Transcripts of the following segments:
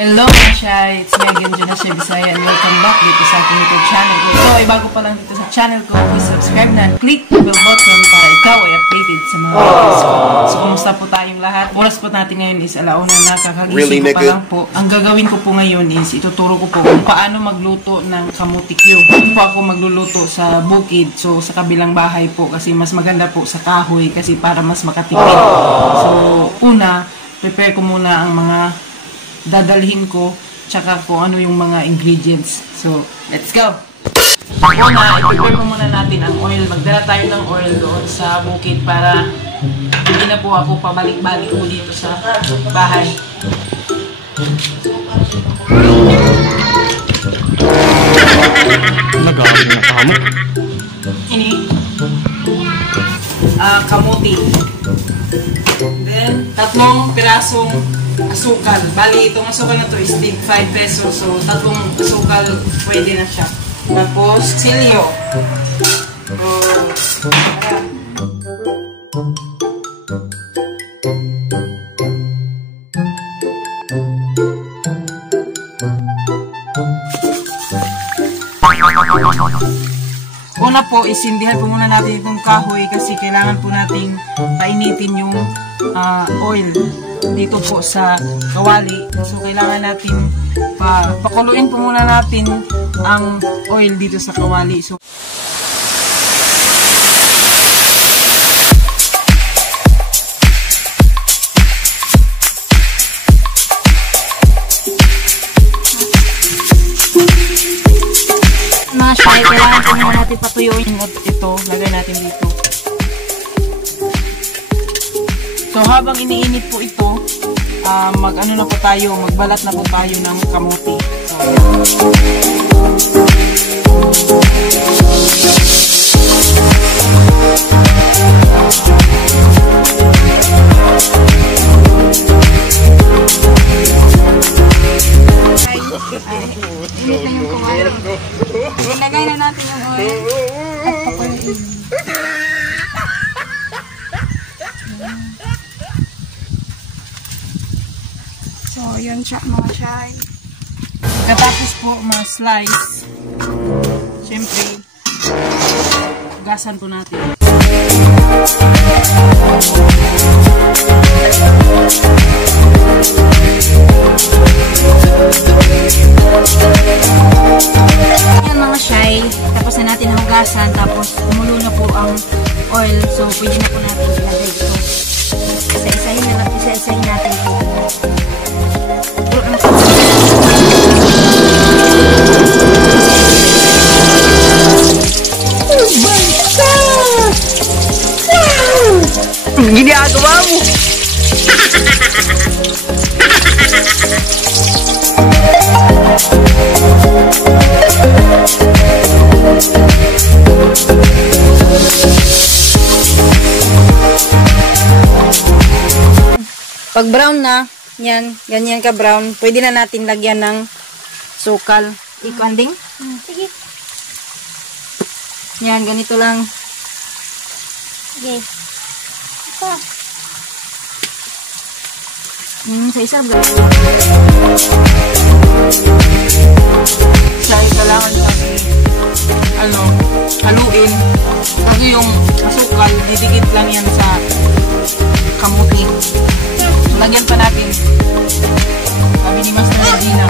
Hello mga Shy! It's Megan Jonasha Bisaya and welcome back dito sa aking YouTube channel ko. So, ay bago pa lang dito sa channel ko, please subscribe na and click the bell button para ikaw ay updated sa mga videos ko. So, kumusta po tayong lahat? Oras po natin ngayon is alauna na, kakagising ko pa lang po. Ang gagawin ko po ngayon is ituturo ko po kung paano magluto ng kamuti Q. Hindi po ako magluluto sa bukid, so sa kabilang bahay po kasi mas maganda po sa kahoy kasi para mas makatipid. So, una, prepare ko muna ang mga dadalhin ko, tsaka kung ano yung mga ingredients. So, let's go! Una, i-prepare po muna natin ang oil. Magdala tayo ng oil doon sa bukid para hindi na po ako pabalik-balik po dito sa bahay. Nag-aaral na kamot. Ini kamuti. Then, 3 pirasong asukal. Bali, itong asukal na to is 5 pesos. So, 3 asukal pwede na siya. Tapos, silyo. Una po, isindihan po muna natin itong kahoy kasi kailangan po nating painitin yung oil dito po sa kawali. So, kailangan natin pakuluin po muna natin ang oil dito sa kawali. So, mga Shy, kailangan po muna natin patuyuin ito. Lagay natin dito. So, habang iniinit po ito, mag-ano na po tayo, magbalat na po tayo ng kamuti. Init na yung kawali. Ilagay na natin yung oil at papaluin. So, yun siya mga Shy. Katapos po ma-slice, syempre, gasan po natin. Yan mga Shy, tapos na natin hugasan, tapos kumulo na po ang oil. So, pwede na po natin ilagay ito. Isa-isahin natin po. Oh my God! Wow! Ang ginagawa mo! Pag brown na, yan, ganyan ka brown, pwede na natin lagyan ng sukal. Ikanding? Sige. Yan, ganito lang. Sige. Ito. Sa isa, bro. Siya ay kailangan natin haluin. Kasi yung asukal, didikit lang yan sa kamuti. Lagyan pa natin. Sabi ni Master Medina.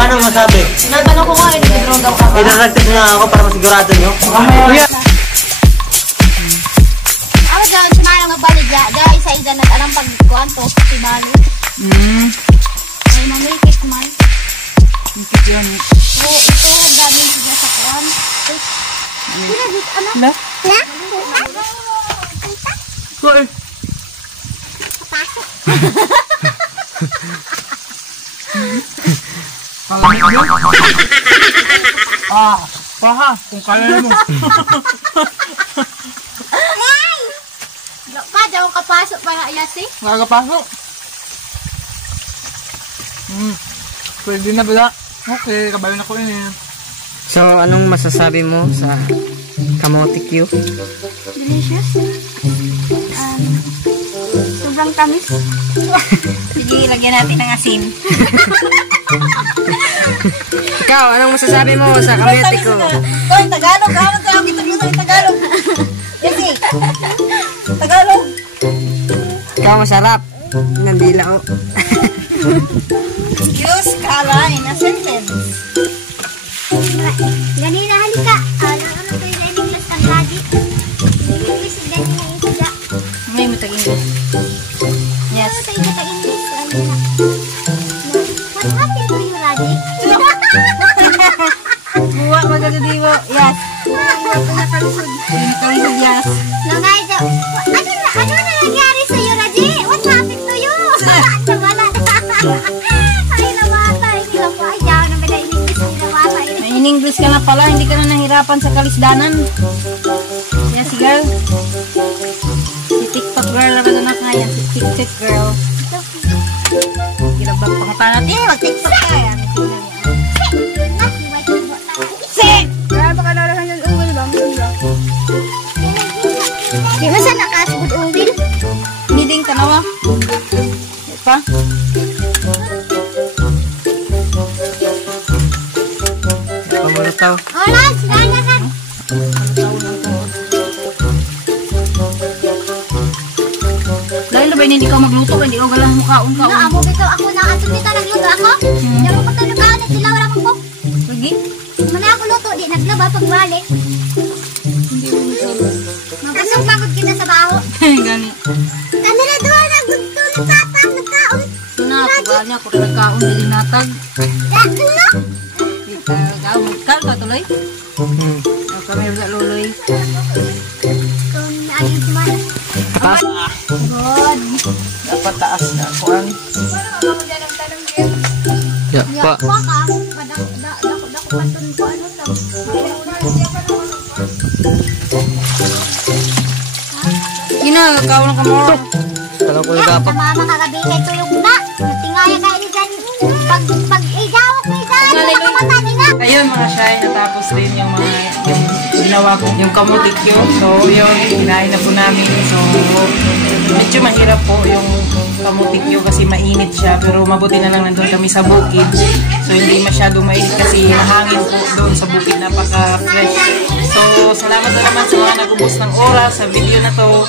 Paano masabi? Natanong ko nga, nag-drone daw ka ba? Idaragtip na ako para masigurado nyo. Ako dyan, sumayang magbalik dyan. Dyan, isa-isa na alam pag-kuhan to. Si Malo. Ay, mamikit man. Mikit yun. Oo, ito, galing siya sa kuhan. Ano? Sorry. Pasok. Palamig yun. Paha, kung kaya mo. Pa, daw kapasok para ayasi. Nakakapasok. Pwede na bila. Okay, kabayo na ko yun eh. So, anong masasabi mo sa kamote Q? Delicious. Sobrang tamis. Sige, lagyan natin ng asin. Ikaw, anong masasabi mo sa kamote ko? Ito yung Tagalog. Gawin tayo kita dito yung Tagalog. Kasi, Tagalog. Ikaw masarap. Nandila o. Use color in a sentence. Ganina, halika. Ano tayo na English ng lagi? English, ganina yung isda. May matag-English. Yes. Ano tayo matag-English? What happened to you, Raji? Buwa, magagadiwa. Yes. Nakalisod. Nakalisod, yes. No, guys. Ano na nangyari sa'yo, Raji? What happened to you? Wala na. Ay, namata. Hindi lang po. Ay, diyaw na ba na in-English? Namata. In-English ka na pala. Hindi ka na nahirapan sa kalisdanan. Yes, girl. Si TikTok girl na ba na kaya? Si TikTok girl. Kirabag pangatangat. Mag-TikTok ka. Yan. Sik! Kaya baka nalahan yung ungil ba? Di ba sa nakasugod ungil? Hindi din tanawa. Pa? Pamulutaw. Hola, sinanya kan? Dahil ba hindi ka magluto, hindi ko galang mukhaon ka. Ako bito, ako na ato bito nagluto ako. Diyan ko patulog ako, nagsilaw ra ko. Lagi? Mana ako luto, di naglaba pag balik. Kasong pagod kita sa baho. Gani. Ano na doon, nagtulog papa, nagkaon. Ito na, pagkaan niya, kung nagkaon, hindi natag. Ano? Ikaw, magkaon ka tuloy? Kami ulit luloy. Ito, ayun si Mara. Taas. God. Dapat taas na, kuhan. Ya, Ya, pa. pa ka. Dako patun ko ano to. Gina, kaon ka mo. Kalau ko Ya, nagapa. sama makakabigay tulog na. Natingaya ka ni dyan. Pag igawak ni dyan, nakamata ni na. Ayun mga shy, natapos din yung mga yung ginawa ko, yung kamutik yun. So yun, kinain na po namin. So medyo mahirap po yung kamutik yun kasi mainit siya. Pero mabuti na lang nandun kami sa bukid. So hindi masyado mainit kasi mahangin po doon sa bukid. Napaka-fresh. So salamat na naman sa mga nagubos ng oras sa video na to.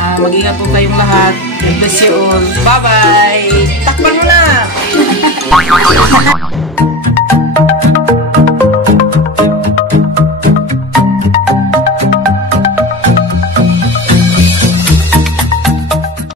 Mag-ingat po kayong lahat. God bless you all. Bye-bye! Takpan mo na!